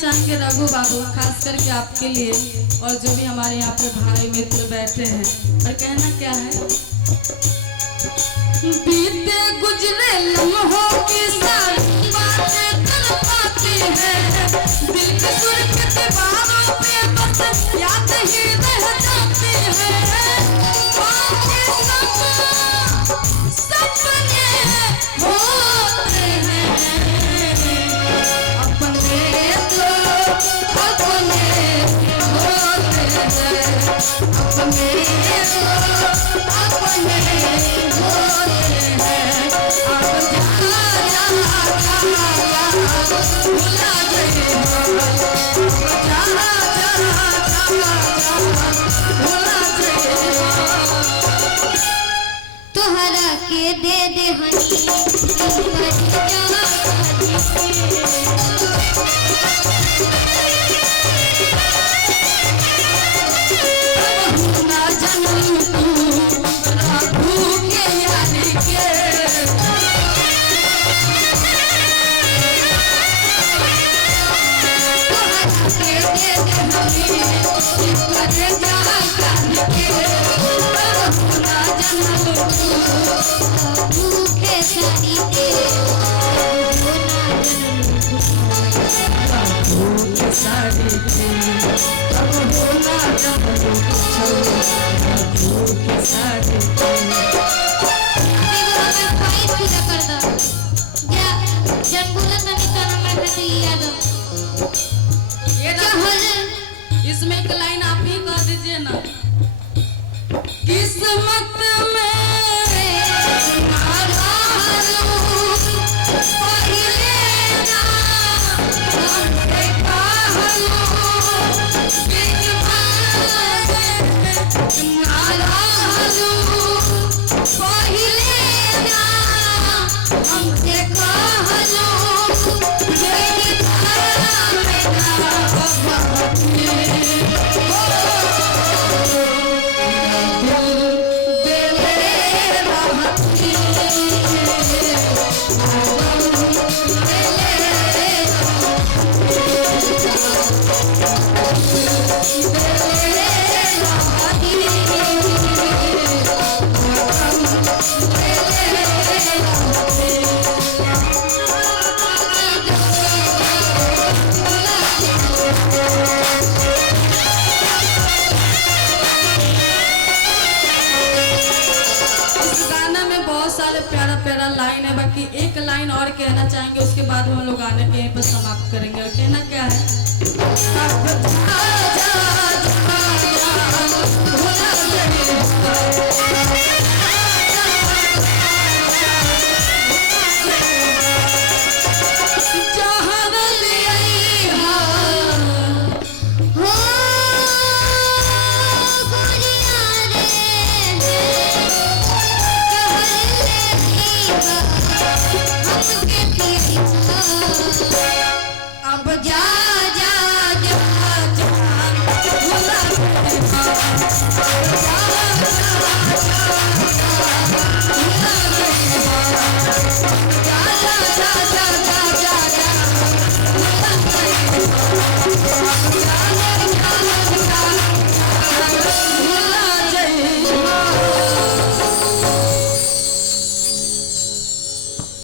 चाहेंगे रघु बाबू, खास करके आपके लिए और जो भी हमारे यहाँ पे भाई मित्र बैठे हैं। और कहना क्या है, बीते गुजरे लम्हों की सारी बातें तड़पाती है, दिल के सुर्ख दीवारों पे बस याद ही रह जाती है। सपने होते हैं तोहरा के दे दे हनी इसमें एक लाइन आप ही कह दीजिए ना, किस्मत में प्यारा प्यारा लाइन है, बाकी एक लाइन और कहना चाहेंगे, उसके बाद हम लोग गाने के यहीं पर समाप्त करेंगे। और कहना क्या है,